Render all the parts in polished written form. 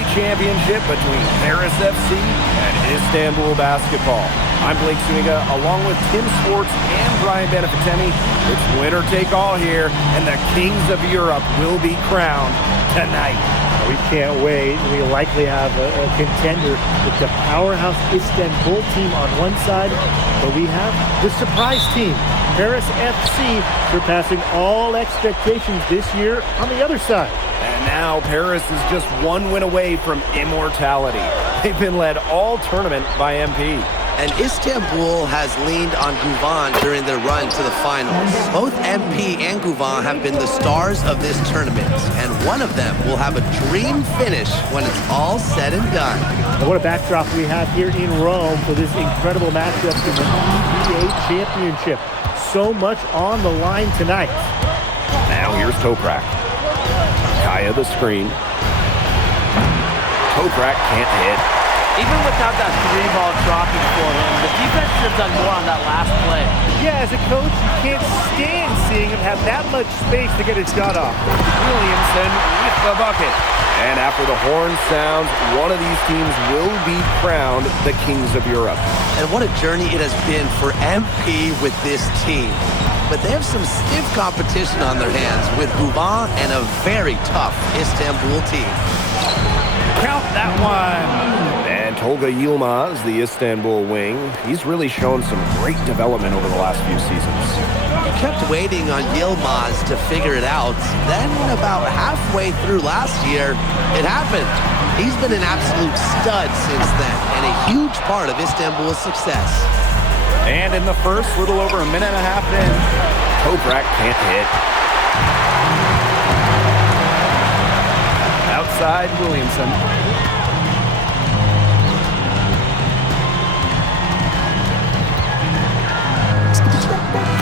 Championship between Paris FC and Istanbul Basketball. I'm Blake Zuniga, along with Tim Swartz and Brian Beneficeni. It's winner take all here, and the Kings of Europe will be crowned tonight. We can't wait. We likely have a contender with the powerhouse Istanbul team on one side, but we have the surprise team, Paris FC, surpassing all expectations this year on the other side. And now Paris is just one win away from immortality. They've been led all tournament by MP. And Istanbul has leaned on Guvan during their run to the finals. Both MP and Guvan have been the stars of this tournament, and one of them will have a dream finish when it's all said and done. And what a backdrop we have here in Rome for this incredible matchup in the EBA Championship. So much on the line tonight. Now here's Toprak. Kaya the screen. Toprak can't hit. Even without that three-ball dropping for him, the defense should have done more on that last play. Yeah, as a coach, you can't stand seeing him have that much space to get his shot off. Williamson with the bucket. And after the horn sounds, one of these teams will be crowned the Kings of Europe. And what a journey it has been for MP with this team. But they have some stiff competition on their hands with Guvan and a very tough Istanbul team. Count that one. And Tolga Yilmaz, the Istanbul wing, he's really shown some great development over the last few seasons. You kept waiting on Yilmaz to figure it out. Then about halfway through last year, it happened. He's been an absolute stud since then and a huge part of Istanbul's success. And in the first, little over a minute and a half in, Toprak can't hit. Outside Williamson.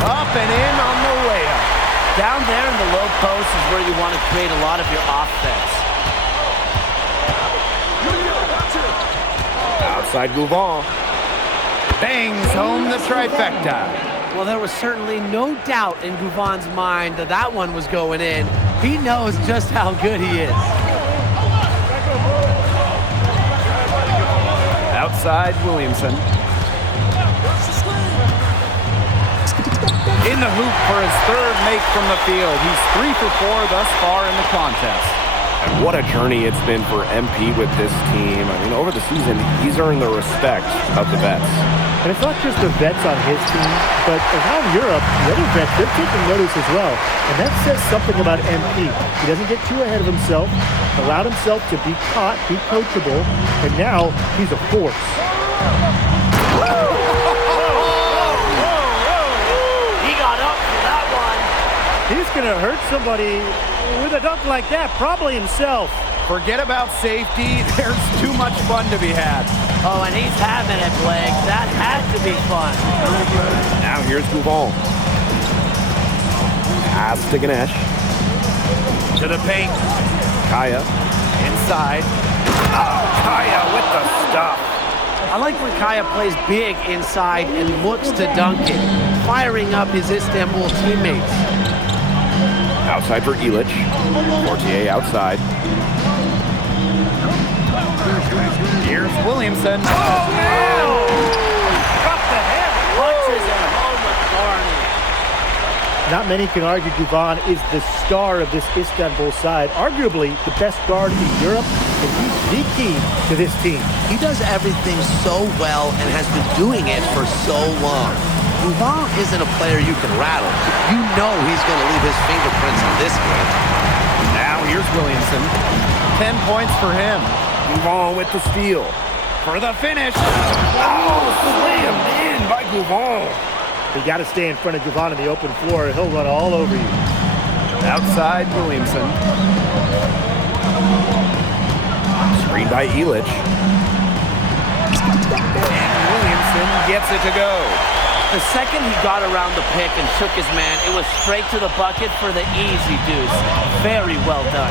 Up and in on the layup. Down there in the low post is where you want to create a lot of your offense. Outside Guvan. Bangs home the trifecta. Well, there was certainly no doubt in Guvan's mind that that one was going in. He knows just how good he is. Outside Williamson. In the hoop for his third make from the field. He's 3 for 4 thus far in the contest. And what a journey it's been for MP with this team. I mean, over the season, he's earned the respect of the vets. And it's not just the vets on his team, but around Europe, the other vets, they're taking notice as well. And that says something about MP. He doesn't get too ahead of himself, allowed himself to be caught, be coachable, and now he's a force. He got up for that one. He's going to hurt somebody with a dunk like that, probably himself. Forget about safety. There's too much fun to be had. Oh, and he's having it, Blake. That had to be fun. Now here's Guvan. Pass to Ganesh. To the paint. Kaya. Inside. Oh, Kaya with the stuff. I like when Kaya plays big inside and looks to dunk it, firing up his Istanbul teammates. Outside for Ilic. Fortier outside. Here's Williamson. Oh, man! Got the head. Punches it home with Barney. Not many can argue Guvan is the star of this Istanbul side, arguably the best guard in Europe, and he's the key to this team. He does everything so well and has been doing it for so long. Guvan isn't a player you can rattle. You know he's going to leave his fingerprints on this game. Now here's Williamson. 10 points for him. Guvan with the steal. For the finish. Oh, slammed in by Guvan. You got to stay in front of Guvan on the open floor. He'll run all over you. Outside Williamson. Screened by Ilic. And Williamson gets it to go. The second he got around the pick and shook his man, it was straight to the bucket for the easy deuce. Very well done.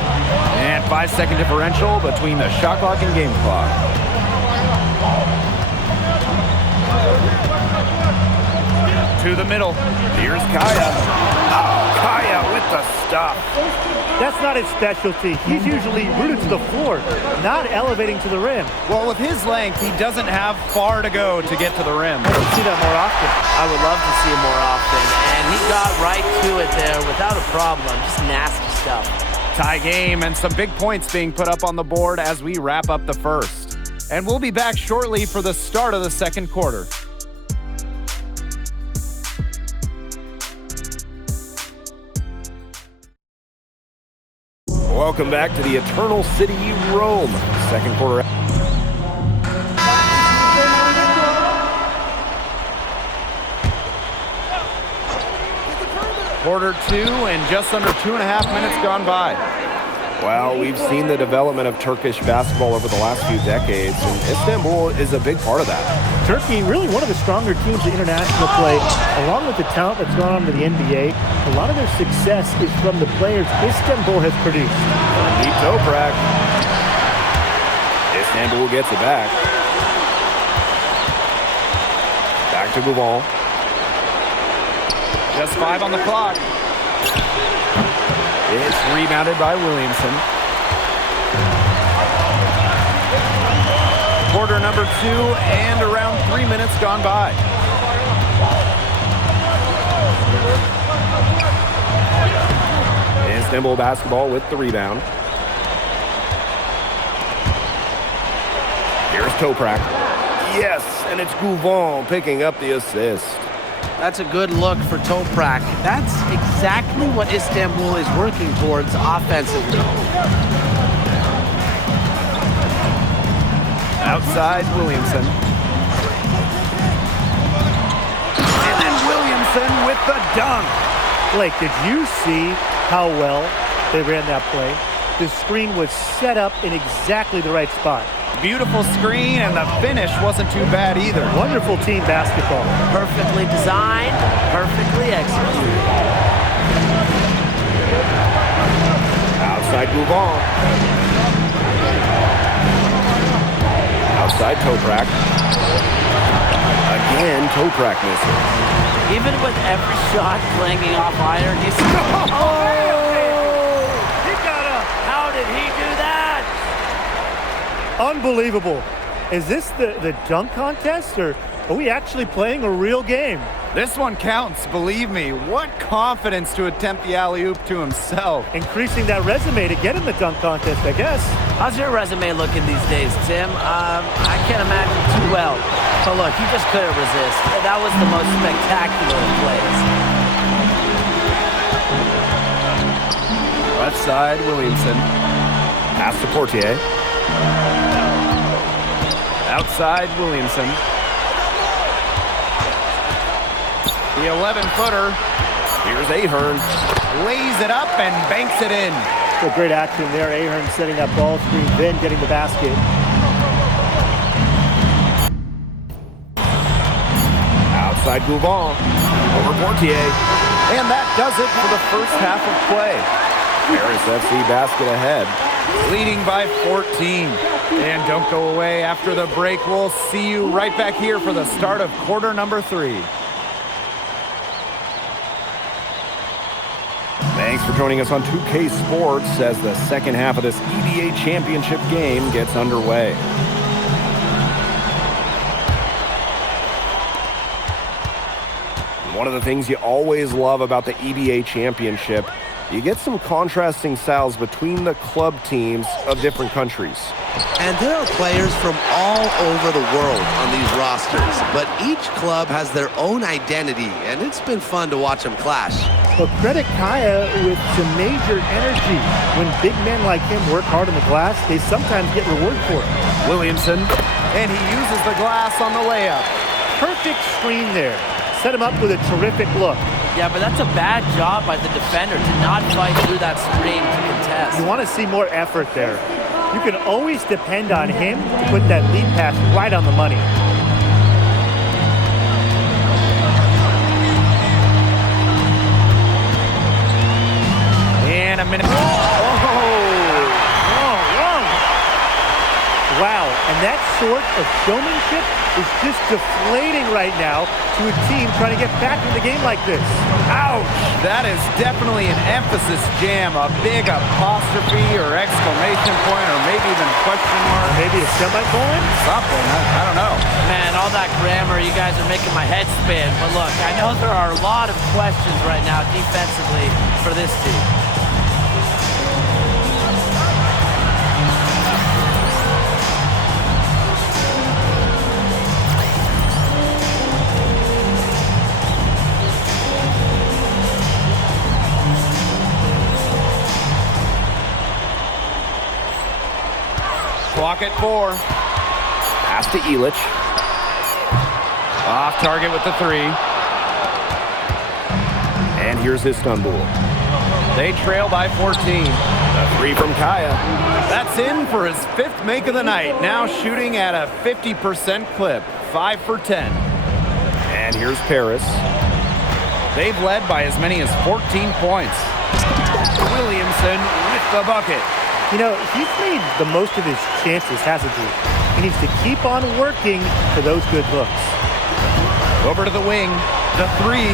And 5-second differential between the shot clock and game clock. To the middle. Here's Kaya. Oh, Kaya with the stuff. That's not his specialty. He's usually rooted to the floor, not elevating to the rim. Well, with his length, he doesn't have far to go to get to the rim. I don't see that more often. I would love to see him more often. And he got right to it there without a problem. Just nasty stuff. Tie game and some big points being put up on the board as we wrap up the first. And we'll be back shortly for the start of the second quarter. Welcome back to the Eternal City, Rome. Second quarter. Quarter 2 and just under 2.5 minutes gone by. Well, we've seen the development of Turkish basketball over the last few decades, and Istanbul is a big part of that. Turkey, really one of the stronger teams in international play, along with the talent that's gone on to the NBA. A lot of their success is from the players Istanbul has produced. Deep Toprak. Istanbul gets it back. Back to Gouval. Just 5 on the clock. It's rebounded by Williamson. Quarter number 2 and around 3 minutes gone by. Istanbul basketball with the rebound. Here's Toprak. Yes, and it's Gouval picking up the assist. That's a good look for Toprak. That's exactly what Istanbul is working towards offensively. Outside Williamson. And then Williamson with the dunk. Blake, did you see how well they ran that play? The screen was set up in exactly the right spot. Beautiful screen, and the finish wasn't too bad either. Wonderful team basketball. Perfectly designed, perfectly executed. Outside Gouval. Outside Toprak. Again, Toprak missing. Even with every shot clanging off iron, he's... He got up. How did he do that? Unbelievable. Is this the dunk contest, or are we actually playing a real game? This one counts, believe me. What confidence to attempt the alley-oop to himself. Increasing that resume to get in the dunk contest, I guess. How's your resume looking these days, Tim? I can't imagine too well. But look, you just couldn't resist. That was the most spectacular of plays. Left side, Williamson. Pass to Portier. Outside Williamson. The 11-footer. Here's Ahern. Lays it up and banks it in. So great action there. Ahern setting that ball screen, then getting the basket. Outside Gouval. Over Portier. And that does it for the first half of play. Paris FC basket ahead. Leading by 14. And don't go away after the break. We'll see you right back here for the start of quarter number 3. Thanks for joining us on 2K Sports as the second half of this EBA championship game gets underway. One of the things you always love about the EBA championship, you get some contrasting styles between the club teams of different countries. And there are players from all over the world on these rosters, but each club has their own identity, and it's been fun to watch them clash. But credit Kaya with some major energy. When big men like him work hard on the glass, they sometimes get rewarded for it. Williamson, and he uses the glass on the layup. Perfect screen there. Set him up with a terrific look. Yeah, but that's a bad job by the defender to not fight through that screen to contest. You want to see more effort there. You can always depend on him to put that lead pass right on the money. And a minute. Wrong. Wow, and that sort of showmanship is just deflating right now to a team trying to get back in the game like this. Ouch! That is definitely an emphasis jam, a big apostrophe or exclamation point or maybe even question mark. Maybe a semicolon? Something, I don't know. Man, all that grammar, you guys are making my head spin. But look, I know there are a lot of questions right now defensively for this team. Clock at 4. Pass to Illich. Off target with the 3. And here's Istanbul. They trail by 14. A 3 from Kaya. That's in for his 5th make of the night. Now shooting at a 50% clip. 5 for 10. And here's Paris. They've led by as many as 14 points. Williamson with the bucket. You know, he's made the most of his chances, hasn't he? He needs to keep on working for those good looks. Over to the wing. The 3.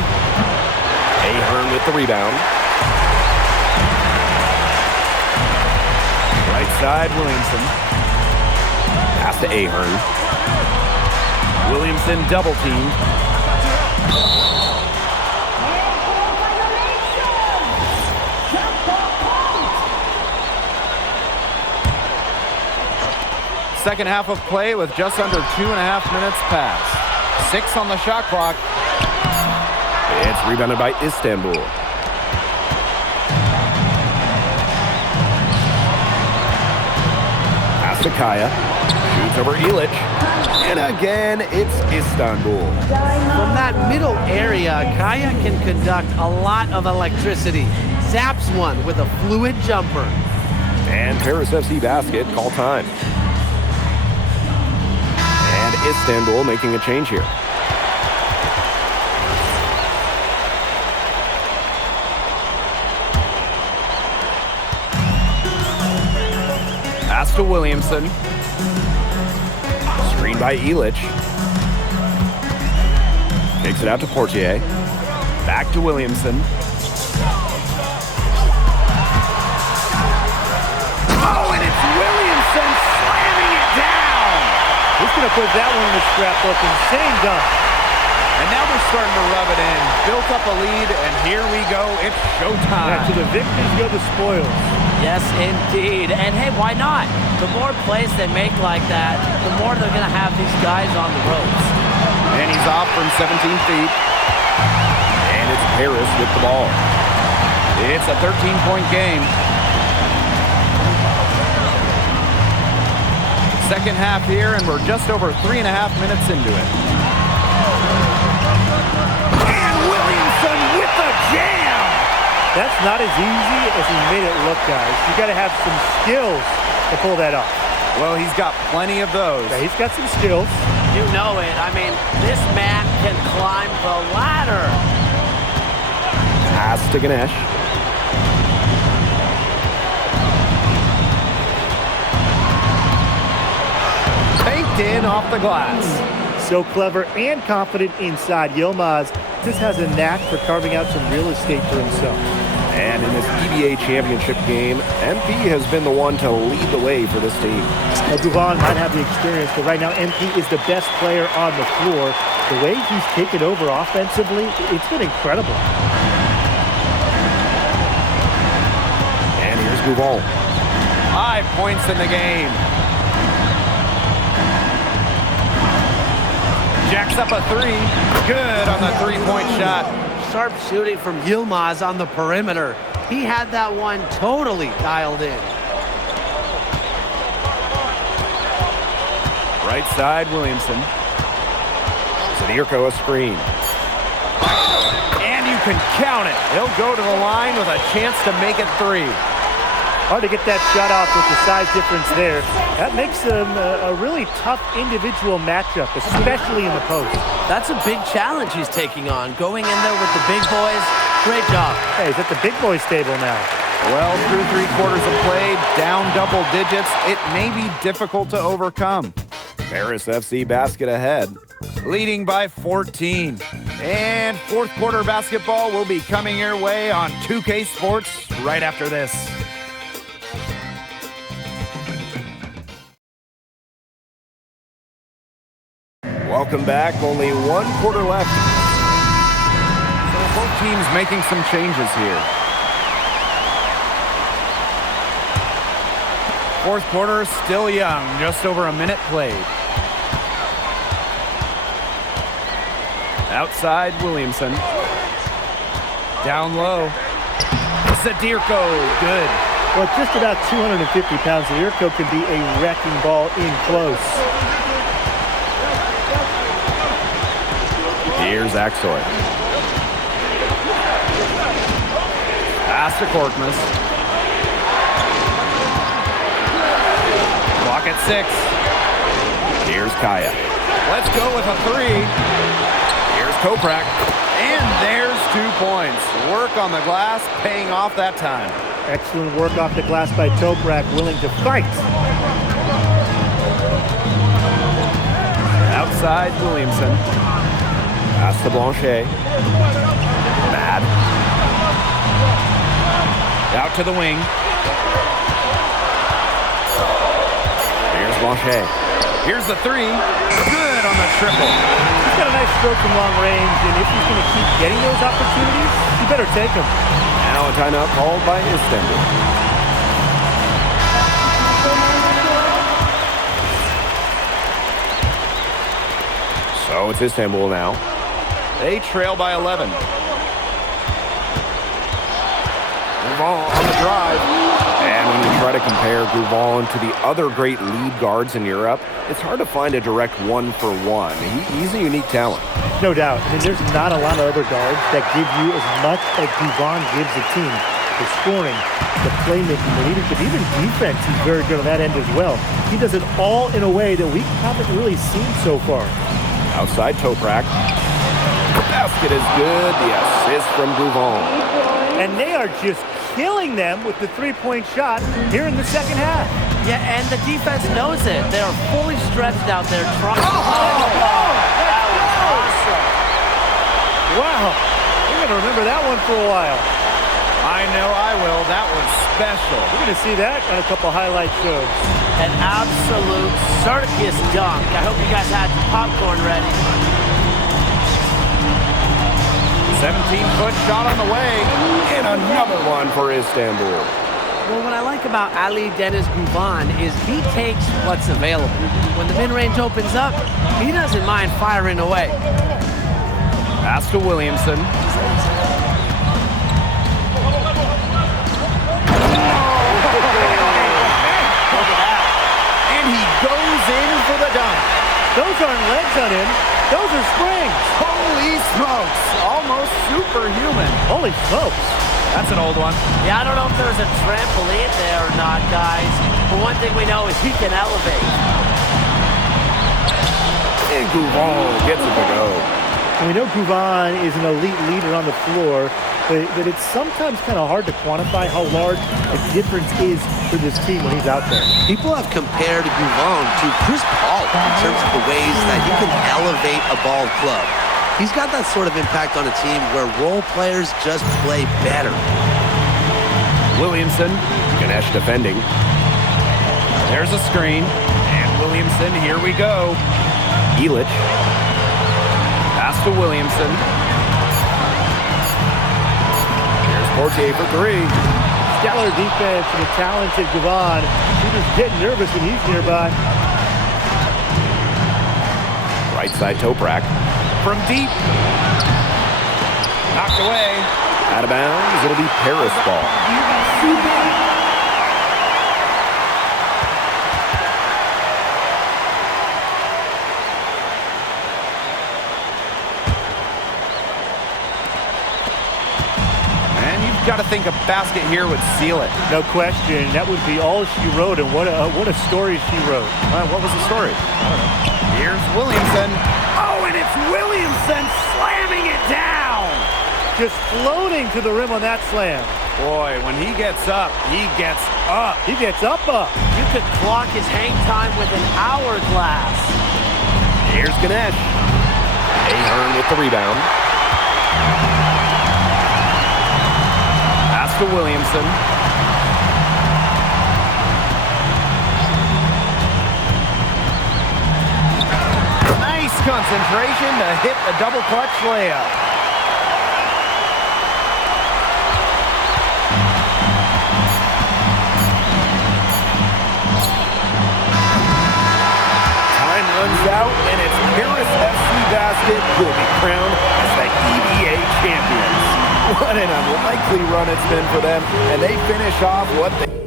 Ahern with the rebound. Right side, Williamson. Pass to Ahern. Williamson double teamed. Second half of play with just under 2.5 minutes passed. 6 on the shot clock. It's rebounded by Istanbul. Pass to Kaya. Shoots over Illich. And again, it's Istanbul. From that middle area, Kaya can conduct a lot of electricity. Zaps one with a fluid jumper. And Paris FC basket, call time. And Istanbul making a change here. Pass to Williamson. Screen by Illich. Takes it out to Portier. Back to Williamson. Oh, and it's Williamson slamming it down. He's going to put that one in the scrapbook. Insane dunk. And now they're starting to rub it in. Built up a lead, and here we go. It's showtime. Yeah, to the victors go the spoils. Yes, indeed. And hey, why not? The more plays they make like that, the more they're going to have these guys on the ropes. And he's off from 17 feet. And it's Paris with the ball. It's a 13-point game. Second half here, and we're just over 3.5 minutes into it. And Williamson with the jam! That's not as easy as he made it look, guys. You got to have some skills to pull that off. Well, he's got plenty of those. Yeah, he's got some skills. You know it. I mean, this man can climb the ladder. Pass to Ganesh. Banked in off the glass. So clever and confident inside. Yilmaz just has a knack for carving out some real estate for himself. And in this EBA championship game, MP has been the one to lead the way for this team. Gouvan might have the experience, but right now MP is the best player on the floor. The way he's taken over offensively, it's been incredible. And here's Gouvan. 5 points in the game. Jacks up a 3. Good on the 3-point shot. Sharp shooting from Yilmaz on the perimeter. He had that one totally dialed in. Right side, Williamson. Zadirko a screen. And you can count it. He'll go to the line with a chance to make it 3. Hard to get that shot off with the size difference there. That makes them a really tough individual matchup, especially in the post. That's a big challenge he's taking on. Going in there with the big boys, great job. Hey, he's at the big boys table now. Well, through 3 quarters of play, down double digits, it may be difficult to overcome. Paris FC basket ahead. Leading by 14. And fourth quarter basketball will be coming your way on 2K Sports right after this. Welcome back. Only 1 quarter left. So both teams making some changes here. Fourth quarter still young, just over a minute played. Outside, Williamson. Down low. Zadirko, good. Well, just about 250 pounds, Zadirko can be a wrecking ball in close. Here's Axoy. Pass to Korkmaz. Clock at 6. Here's Kaya. Let's go with a 3. Here's Toprak. And there's 2 points. Work on the glass, paying off that time. Excellent work off the glass by Toprak, willing to fight. Outside, Williamson. Pass to Blanchet. Bad. Out to the wing. Here's Blanchet. Here's the 3. Good on the triple. He's got a nice stroke from long range, and if he's going to keep getting those opportunities, you better take them. Now a timeout called by Istanbul. So it's Istanbul now. They trail by 11. Gouvan on the drive. And when you try to compare Gouvan to the other great lead guards in Europe, it's hard to find a direct one-for-one. He's a unique talent. No doubt. I mean, there's not a lot of other guards that give you as much as Gouvan gives a team. The scoring, the playmaking, the leadership, even defense, he's very good on that end as well. He does it all in a way that we haven't really seen so far. Outside Toprak. The basket is good. The assist from Gouvan. And they are just killing them with the three-point shot here in the second half. Yeah, and the defense knows it. They are fully stretched out there trying. That was awesome. Wow. We're going to remember that one for a while. I know I will. That was special. We're going to see that on a couple highlight shows. An absolute circus dunk. I hope you guys had popcorn ready. 17-foot shot on the way. And another one for Istanbul. Well, what I like about Ali Deniz Gouvan is he takes what's available. When the mid-range opens up, he doesn't mind firing away. Pass to Williamson. And he goes in for the dunk. Those aren't legs on him. Those are springs. Holy smokes. Almost superhuman. Holy smokes. That's an old one. Yeah, I don't know if there's a trampoline there or not, guys. But one thing we know is he can elevate. And Gouvan gets it to go. And we know Gouvan is an elite leader on the floor, but it's sometimes kind of hard to quantify how large the difference is for this team when he's out there. People have compared Gouvan to Chris Paul in terms of the ways that he can elevate a ball club. He's got that sort of impact on a team where role players just play better. Williamson, Ganesh defending. There's a screen. And Williamson, here we go. Elic. Pass to Williamson. Here's Portier for 3. Stellar defense and a talented Gouvan. Shooter's getting nervous when he's nearby. Right side Toprak. From deep. Knocked away. Out of bounds. It'll be Paris ball. Got to think a basket here would seal it. No question. That would be all she wrote, and what a story she wrote. What was the story? I don't know. Here's Williamson. Oh, and it's Williamson slamming it down. just floating to the rim on that slam. Boy, when he gets up, he gets up. He gets up. You could clock his hang time with an hourglass. Here's Ganesh. Ahern with the rebound. Pass to Williamson. Nice concentration to hit a double clutch layup. Runs out, and it's Paris FC Basket will be crowned as the EVA champions. What an unlikely run it's been for them, and they finish off what they